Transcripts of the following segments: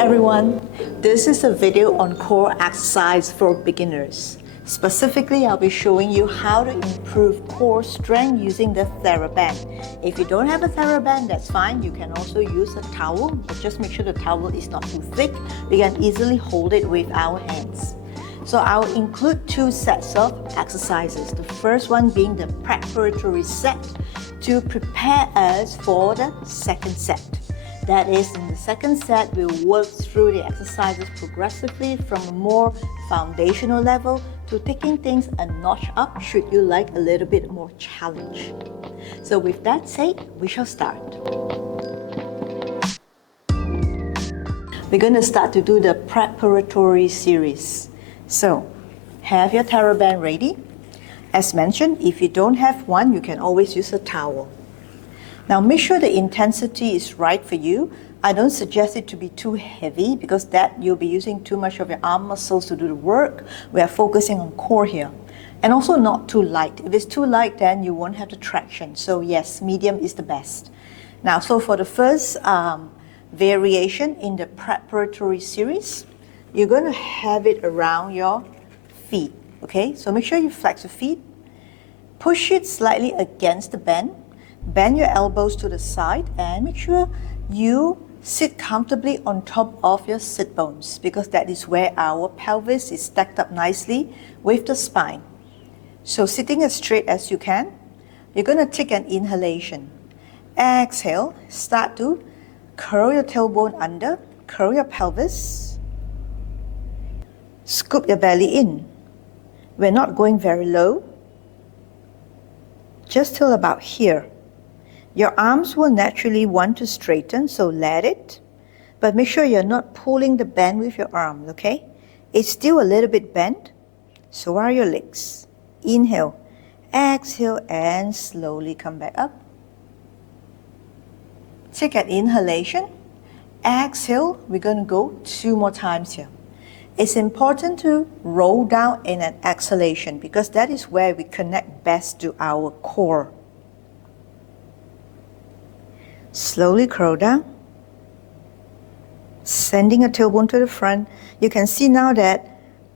everyone, this is a video on core exercise for beginners. Specifically, I'll be showing you how to improve core strength using the Thera band. If you don't have a Thera band, that's fine. You can also use a towel, but just make sure the towel is not too thick. We can easily hold it with our hands. So I'll include two sets of exercises. The first one being the preparatory set to prepare us for the second set. That is, in the second set, we'll work through the exercises progressively from a more foundational level to taking things a notch up should you like a little bit more challenge. So with that said, we shall start. We're going to start to do the preparatory series. So, have your Thera band ready. As mentioned, if you don't have one, you can always use a towel. Now make sure the intensity is right for you. I don't suggest it to be too heavy because that you'll be using too much of your arm muscles to do the work. We are focusing on core here. And also not too light. If it's too light, then you won't have the traction. So yes, medium is the best. Now, so for the first variation in the preparatory series, you're going to have it around your feet. Okay, so make sure you flex your feet. Push it slightly against the bend. Bend your elbows to the side and make sure you sit comfortably on top of your sit bones because that is where our pelvis is stacked up nicely with the spine. So sitting as straight as you can, you're going to take an inhalation. Exhale, start to curl your tailbone under, curl your pelvis, scoop your belly in. We're not going very low, just till about here. Your arms will naturally want to straighten, so let it. But make sure you're not pulling the band with your arms, okay? It's still a little bit bent. So are your legs. Inhale, exhale, and slowly come back up. Take an inhalation. Exhale, we're going to go 2 more times here. It's important to roll down in an exhalation because that is where we connect best to our core. Slowly curl down, sending a tailbone to the front. You can see now that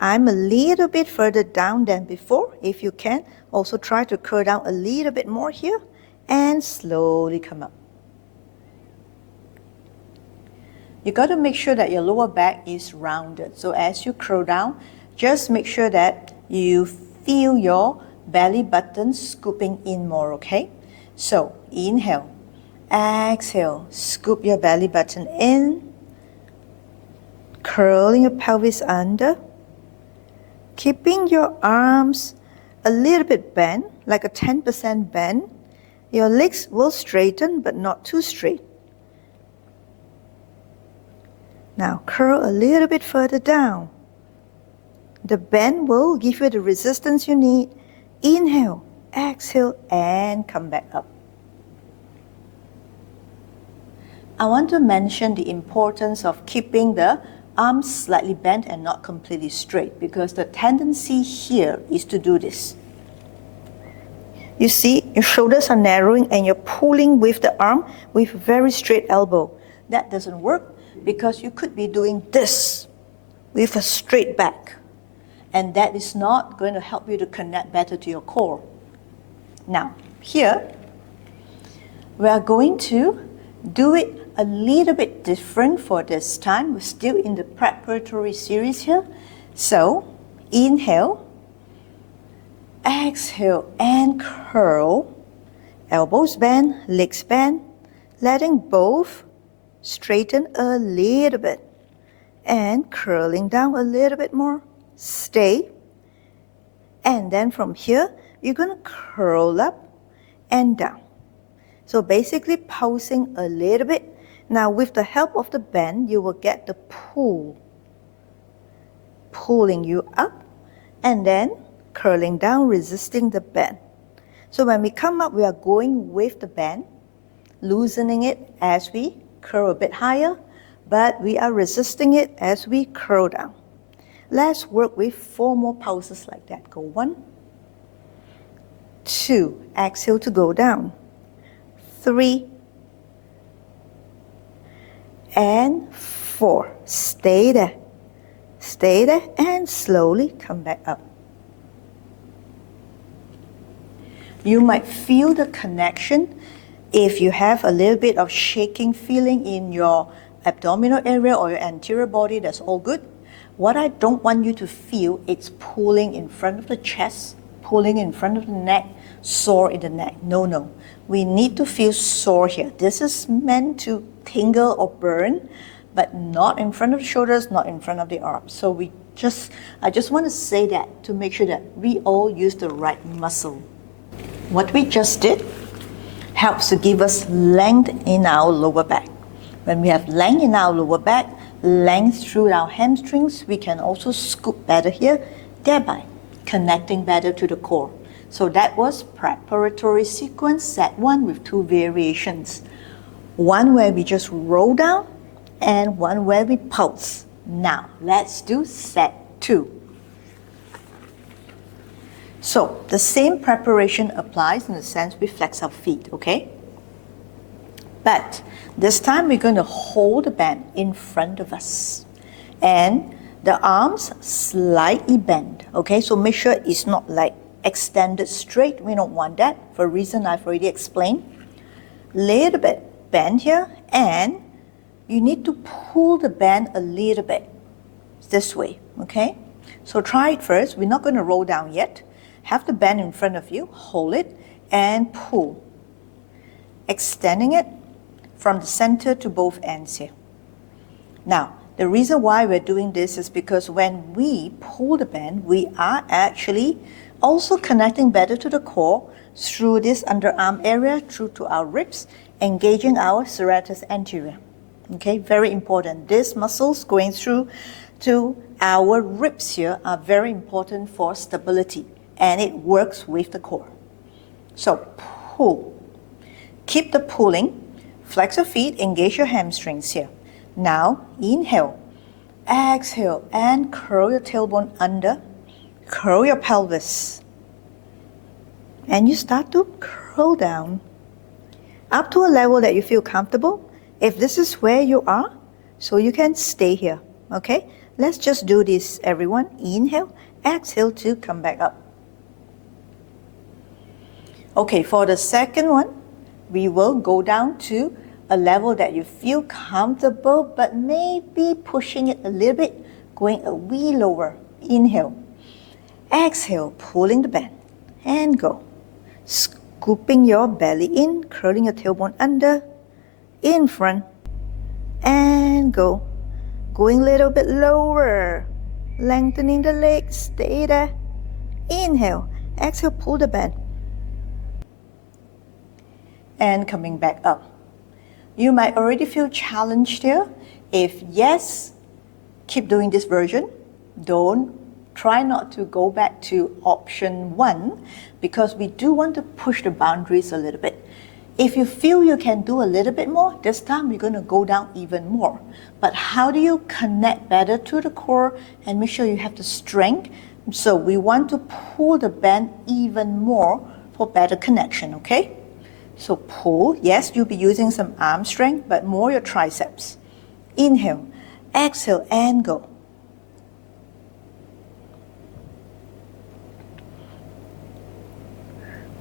I'm a little bit further down than before. If you can, also try to curl down a little bit more here and slowly come up. You got to make sure that your lower back is rounded. So as you curl down, just make sure that you feel your belly button scooping in more, okay? So inhale. Exhale, scoop your belly button in, curling your pelvis under, keeping your arms a little bit bent, like a 10% bend. Your legs will straighten, but not too straight. Now curl a little bit further down. The bend will give you the resistance you need. Inhale, exhale, and come back up. I want to mention the importance of keeping the arms slightly bent and not completely straight because the tendency here is to do this. You see, your shoulders are narrowing and you're pulling with the arm with a very straight elbow. That doesn't work because you could be doing this with a straight back. And that is not going to help you to connect better to your core. Now, here, we are going to do it a little bit different for this time. We're still in the preparatory series here. So, inhale, exhale, and curl. Elbows bend, legs bend, letting both straighten a little bit. And curling down a little bit more. Stay. And then from here, you're going to curl up and down. So basically pulsing a little bit. Now with the help of the bend, you will get the pull. Pulling you up and then curling down, resisting the bend. So when we come up, we are going with the bend, loosening it as we curl a bit higher, but we are resisting it as we curl down. Let's work with 4 more pulses like that. Go 1, 2, exhale to go down. 3, and 4. Stay there. Stay there and slowly come back up. You might feel the connection if you have a little bit of shaking feeling in your abdominal area or your anterior body. That's all good. What I don't want you to feel, it's pulling in front of the chest, pulling in front of the neck, sore in the neck. No, no. We need to feel sore here. This is meant to tingle or burn, but not in front of the shoulders, not in front of the arms. So I just want to say that to make sure that we all use the right muscle. What we just did helps to give us length in our lower back. When we have length in our lower back, length through our hamstrings, we can also scoop better here, thereby connecting better to the core. So that was preparatory sequence set 1 with 2 variations. One where we just roll down and one where we pulse. Now let's do set 2. So the same preparation applies in the sense we flex our feet, okay? But this time we're going to hold the band in front of us. And the arms slightly bend, okay? So make sure it's not like extended straight. We don't want that for a reason I've already explained. Little bit bend here, and you need to pull the band a little bit this way, okay? So try it first. We're not going to roll down yet. Have the band in front of you, hold it, and pull. Extending it from the center to both ends here. Now, the reason why we're doing this is because when we pull the band, we are actually also connecting better to the core through this underarm area, through to our ribs, engaging our serratus anterior. Okay, very important. These muscles going through to our ribs here are very important for stability, and it works with the core. So pull. Keep the pulling. Flex your feet, engage your hamstrings here. Now inhale, exhale, and curl your tailbone under. Curl your pelvis. And you start to curl down up to a level that you feel comfortable. If this is where you are, so you can stay here, okay? Let's just do this, everyone. Inhale, exhale to come back up. Okay, for the second one, we will go down to a level that you feel comfortable, but maybe pushing it a little bit, going a wee lower. Inhale, exhale, pulling the band, and go. Scooping your belly in, curling your tailbone under, in front, and go. Going a little bit lower, lengthening the legs, stay there. Inhale, exhale, pull the band. And coming back up. You might already feel challenged here. If yes, keep doing this version. Try not to go back to option 1 because we do want to push the boundaries a little bit. If you feel you can do a little bit more, this time we're going to go down even more. But how do you connect better to the core and make sure you have the strength? So we want to pull the band even more for better connection, okay? So pull, yes, you'll be using some arm strength, but more your triceps. Inhale, exhale, and go.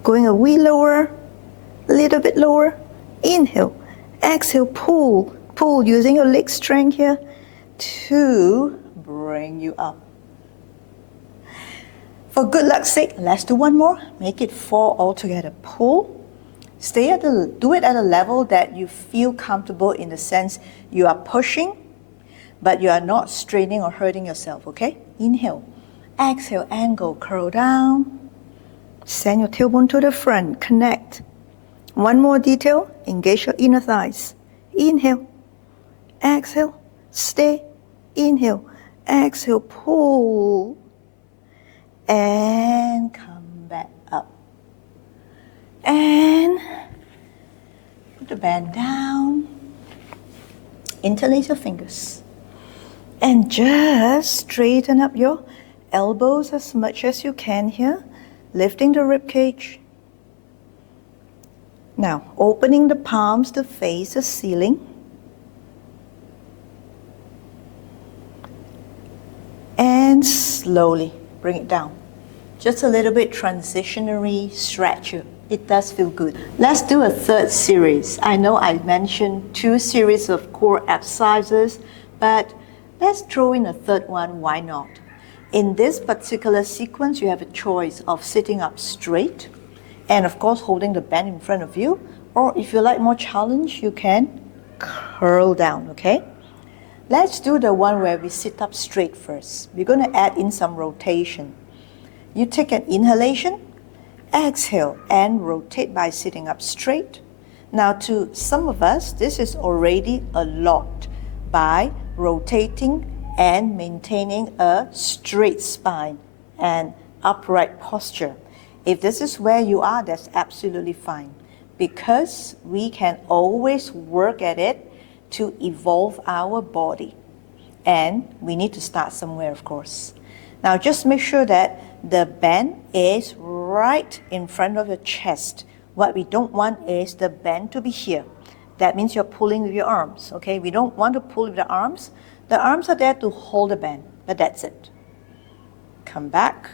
Going a wee lower, a little bit lower. Inhale, exhale, pull. Pull using your leg strength here to bring you up. For good luck's sake, let's do one more. Make it 4 altogether. Pull. Do it at a level that you feel comfortable in the sense you are pushing, but you are not straining or hurting yourself, okay? Inhale, exhale, and go. Curl down. Send your tailbone to the front. Connect. One more detail. Engage your inner thighs. Inhale, exhale, stay. Inhale, exhale, pull. And come back up. And put the band down. Interlace your fingers. And just straighten up your elbows as much as you can here. Lifting the rib cage. Now, opening the palms to face the ceiling. And slowly bring it down. Just a little bit transitionary stretch. It does feel good. Let's do a third series. I know I mentioned 2 series of core exercises, but let's throw in a third one, why not? In this particular sequence, you have a choice of sitting up straight and of course holding the band in front of you, or if you like more challenge, you can curl down, okay? Let's do the one where we sit up straight first. We're going to add in some rotation. You take an inhalation, exhale, and rotate by sitting up straight. Now to some of us, this is already a lot by rotating and maintaining a straight spine and upright posture. If this is where you are, that's absolutely fine, because we can always work at it to evolve our body. And we need to start somewhere, of course. Now just make sure that the band is right in front of your chest. What we don't want is the band to be here. That means you're pulling with your arms, okay? We don't want to pull with the arms. The arms are there to hold the band, but that's it. Come back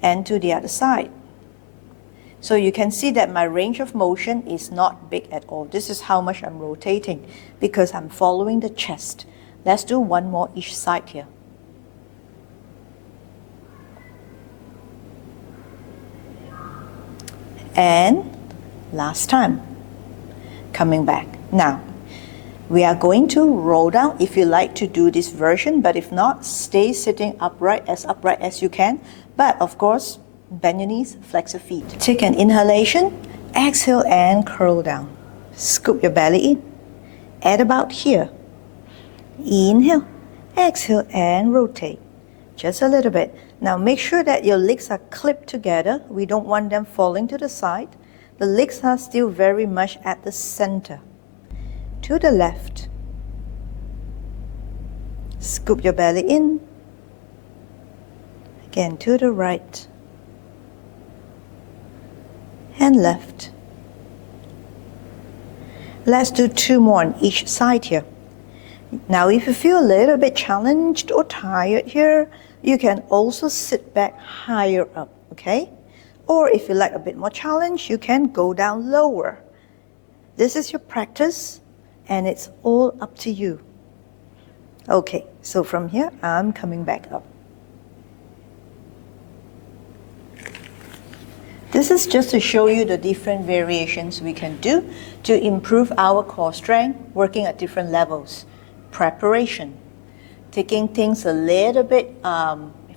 and to the other side. So you can see that my range of motion is not big at all. This is how much I'm rotating because I'm following the chest. Let's do one more each side here. And last time, coming back. Now, we are going to roll down if you like to do this version, but if not, stay sitting upright as you can. But of course, bend your knees, flex your feet. Take an inhalation, exhale and curl down. Scoop your belly in, at about here. Inhale, exhale and rotate. Just a little bit. Now make sure that your legs are clipped together. We don't want them falling to the side. The legs are still very much at the center. To the left. Scoop your belly in. Again to the right. And left. Let's do 2 more on each side here. Now if you feel a little bit challenged or tired here, you can also sit back higher up, okay? Or if you like a bit more challenge, you can go down lower. This is your practice and it's all up to you. Okay, so from here, I'm coming back up. This is just to show you the different variations we can do to improve our core strength, working at different levels. Preparation, taking things a little bit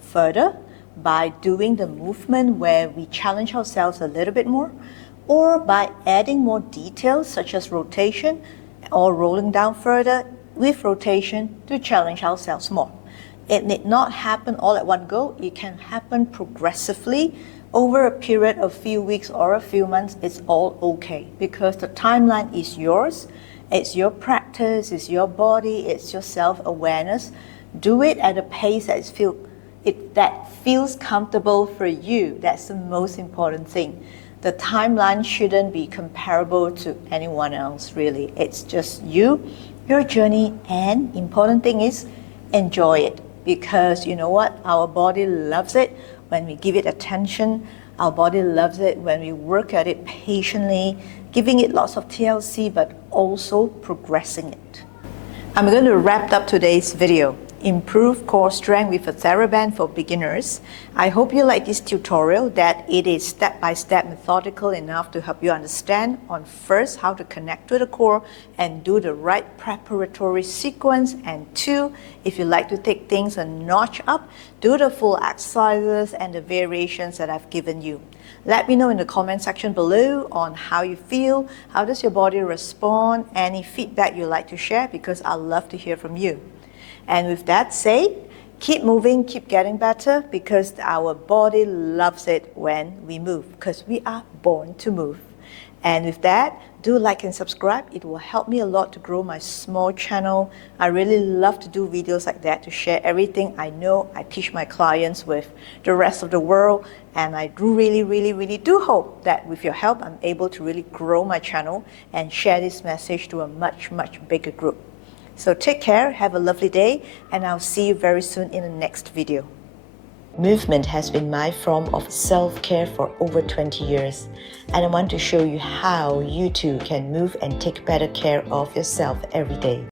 further by doing the movement where we challenge ourselves a little bit more, or by adding more details such as rotation or rolling down further with rotation to challenge ourselves more. It need not happen all at one go. It can happen progressively over a period of few weeks or a few months. It's all okay because the timeline is yours. It's your practice, it's your body, it's your self-awareness. Do it at a pace that feels comfortable for you. That's the most important thing. The timeline shouldn't be comparable to anyone else, really. It's just you, your journey, and important thing is enjoy it. Because you know what? Our body loves it when we give it attention. Our body loves it when we work at it patiently, giving it lots of TLC, but also progressing it. I'm going to wrap up today's video. Improve core strength with a Thera band for beginners. I hope you like this tutorial, that it is step-by-step methodical enough to help you understand on first how to connect to the core and do the right preparatory sequence, and 2, if you like to take things a notch up, do the full exercises and the variations that I've given you. Let me know in the comment section below on how you feel, how does your body respond, any feedback you'd like to share, because I'd love to hear from you. And with that said, keep moving, keep getting better, because our body loves it when we move, because we are born to move. And with that, do like and subscribe. It will help me a lot to grow my small channel. I really love to do videos like that to share everything I know. I teach my clients with the rest of the world. And I do really do hope that with your help, I'm able to really grow my channel and share this message to a much bigger group. So take care, have a lovely day, and I'll see you very soon in the next video. Movement has been my form of self-care for over 20 years, and I want to show you how you too can move and take better care of yourself every day.